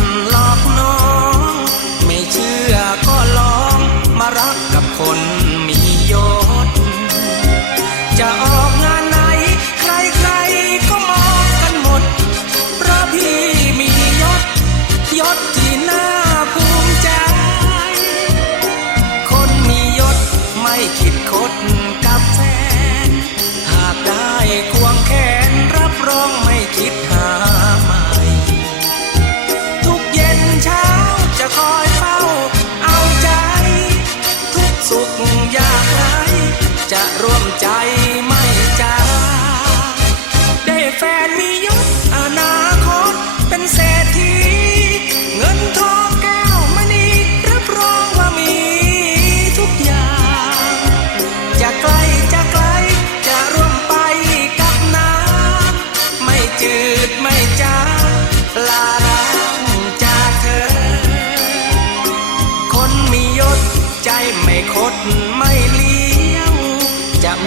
ค จะร่วมใจไม่จ้าได้แฟนมียศอนาคตเป็นเศรษฐีเงินทองแก้วมณีรับรองว่ามีทุกอย่าง จะไกลจะไกลจะร่วมไปกับน้ำไม่จืดไม่จางลาร้างจากเธอ คนมียศใจไม่คด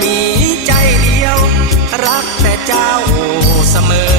มีใจเดียว รักแต่เจ้าเสมอ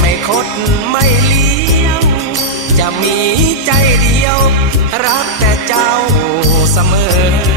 ไม่คดไม่เลี้ยว จะมีใจเดียว รักแต่เจ้าเสมอ